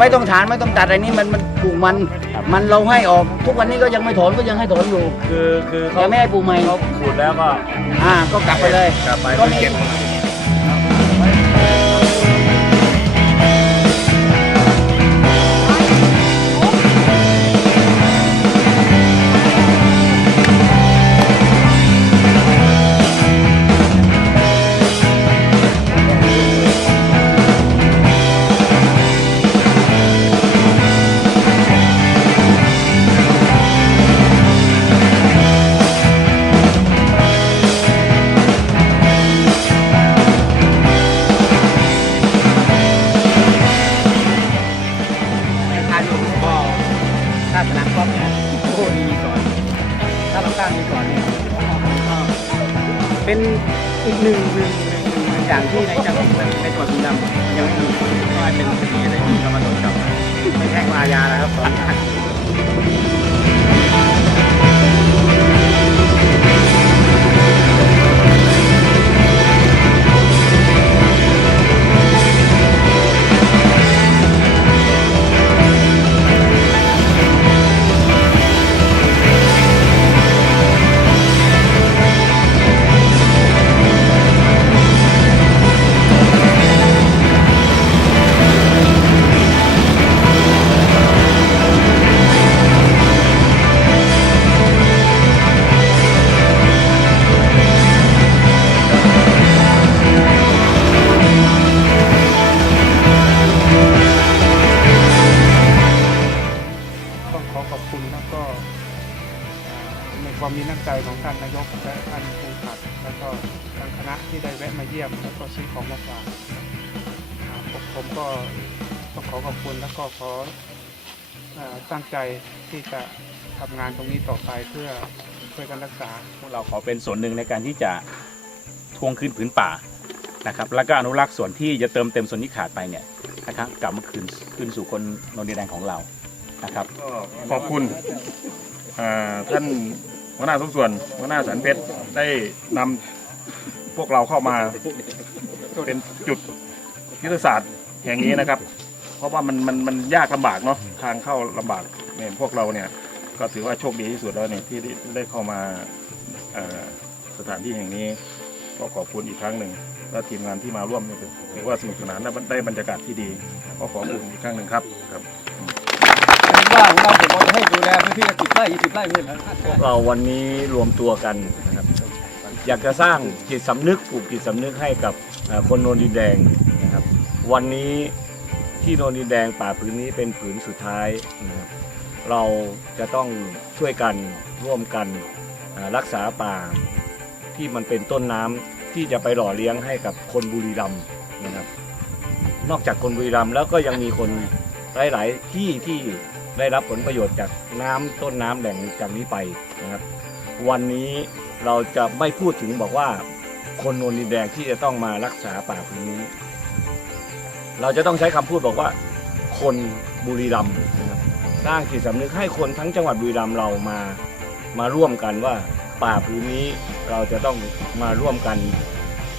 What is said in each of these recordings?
ไม่ต้องฐานไม่ต้องตัดอะไรนี้มันมันปลูกมันมันเราให้ออก ทุกวันนี้ก็ยังไม่ถอนก็ยังให้ถอนอยู่คือคือเขายังไม่ให้ปลูกใหม่เขาขูดแล้วก็ อ่าก็กลับไปเลยกลับไปก็ไม่มีเก็บ เป็นอีกหนึ่งหนึ่งหนึ่งหนึ่งอย่างที่ในจังหวัดในจังหวัดบุรีรัมย์ยังไม่มีก็ให้เป็นคดีอะไรที่กำลังโดนจับไม่แค่มาอาญานะครับตอนนี้ ในความมีน้ำใจของท่านนายกและท่านผู้ขัดแล้วก็ทางคณะที่ได้แวะมาเยี่ยมแล้วก็ซื้อของมาฝากผมก็ต้องขอขอบคุณแล้วก็ขอตั้งใจที่จะทำงานตรงนี้ต่อไปเพื่อช่วยกันรักษาพวกเราขอเป็นส่วนหนึ่งในการที่จะทวงคืนผืนป่านะครับ แล้วก็อนุรักษ์ส่วนที่จะเติมเต็มส่วนที่ขาดไปเนี่ยนะครับกลับมาคืนคืนสู่คนนนดินแดงของเรานะครับขอบคุณท่าน หัวหน้าทุกส่วนหัวหน้าสันเพชรได้นำพวกเราเข้ามาเป็นจุดยุทธศาสตร์แห่งนี้นะครับ เพราะว่ามันมันมันยากลำบากเนาะทางเข้าลำบากเนี่ยพวกเราเนี่ย ก็ถือว่าโชคดีที่สุดแล้วเนี่ยที่ได้ได้เข้ามาเอ่อสถานที่แห่งนี้ ก็ขอบคุณอีกครั้งหนึ่งและทีมงานที่มาร่วมเนี่ยถือว่าสนุกสนานและได้บรรยากาศที่ดี ก็ขอบคุณอีกครั้งหนึ่งครับครับ ว่าของเราผมจะให้ดูแลพื้นที่สิบไร่ยี่สิบไร่นี่นะพวกเราวันนี้รวมตัวกันนะครับ อยากจะสร้างจิตสำนึกปลูกจิตสำนึกให้กับเอ่อคนโนนดินแดงนะครับ วันนี้ที่โนนดินแดงป่าผืนนี้เป็นผืนสุดท้ายนะครับ เราจะต้องช่วยกันร่วมกันเอ่อรักษาป่าที่มันเป็นต้นน้ำที่จะไปหล่อเลี้ยงให้กับคนบุรีรัมย์นะครับ นอกจากคนบุรีรัมย์แล้วก็ยังมีคนหลาย ๆ ที่ที่ ได้รับผลประโยชน์จากน้ำต้นน้ำแหล่งจากนี้ไปนะครับ วันนี้เราจะไม่พูดถึงบอกว่า คนโนนดินแดงที่จะต้องมารักษาป่าพื้นนี้ เราจะต้องใช้คำพูดบอกว่า คนบุรีรัมย์นะครับสร้างจิตสำนึกให้คนทั้งจังหวัดบุรีรัมย์เรามามาร่วมกันว่าป่าพื้นนี้เราจะต้องมาร่วมกัน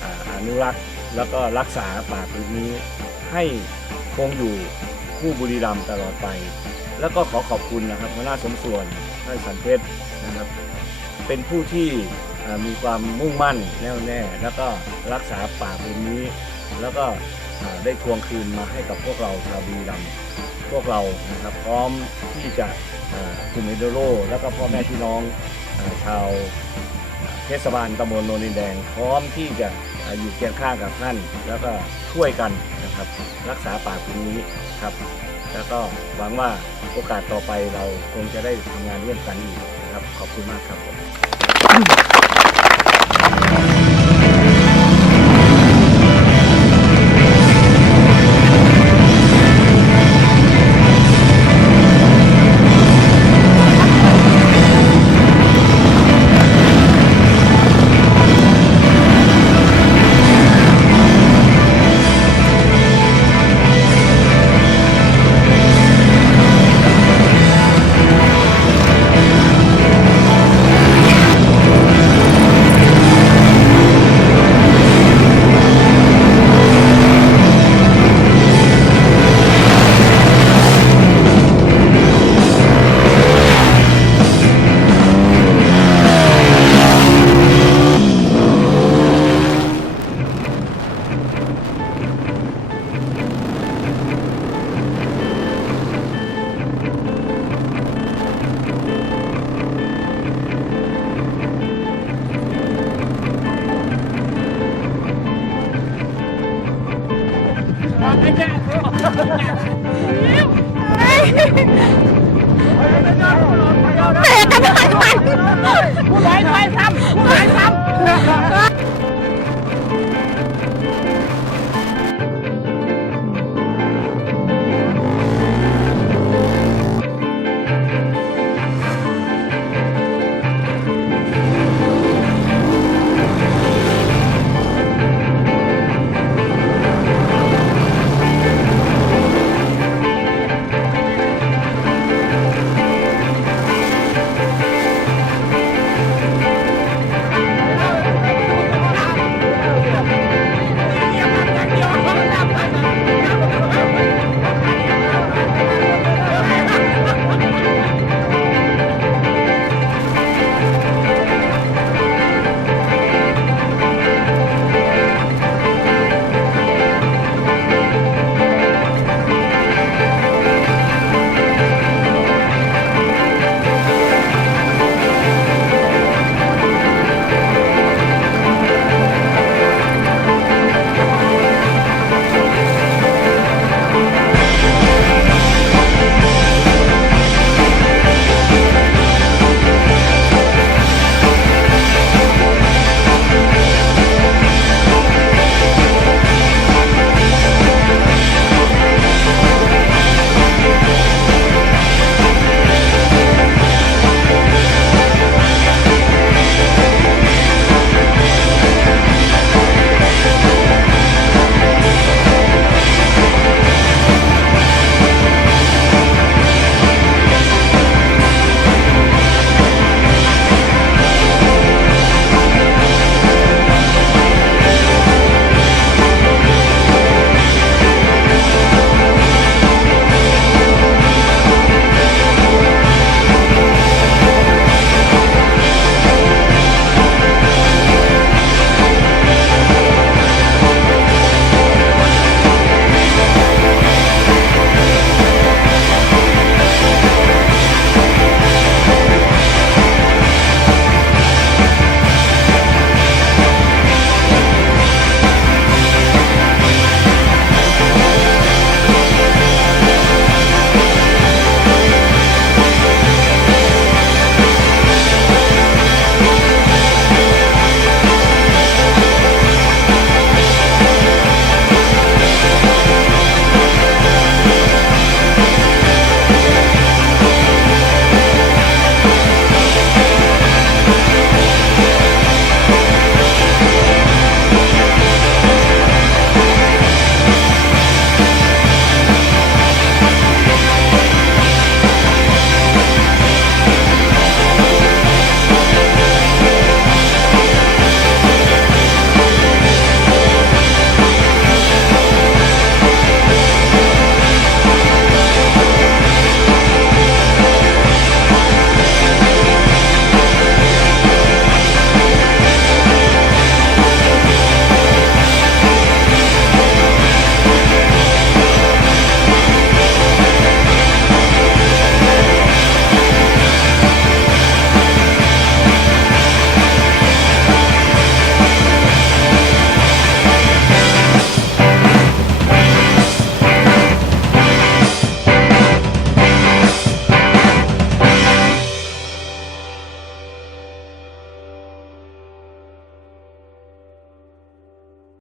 อ่าอนุรักษ์แล้วก็รักษาป่าพื้นนี้ให้คงอยู่คู่บุรีรัมย์ตลอดไป แล้วก็ขอขอบคุณนะครับหัวหน้าสมส่วนท่านสันเพชรนะครับ เป็นผู้ที่มีความมุ่งมั่นแน่วแน่ แล้วก็รักษาป่าพื้นนี้ แล้วก็ได้ทวงคืนมาให้กับพวกเราชาวบีรัมพวกเรานะครับพร้อมที่จะอ่ากลุ่มเอโดโรแล้วก็พ่อแม่พี่น้องอชาวเทศบาลตำบลโนนินแดง พร้อมที่จะอ่าอยู่เคียงข้างกับท่าน แล้วก็ช่วยกันนะครับรักษาป่าพื้นนี้ครับ แล้วก็หวังว่าโอกาสต่อไปเราคงจะได้ทำงานร่วมกันอีกนะครับ ขอบคุณมากครับผม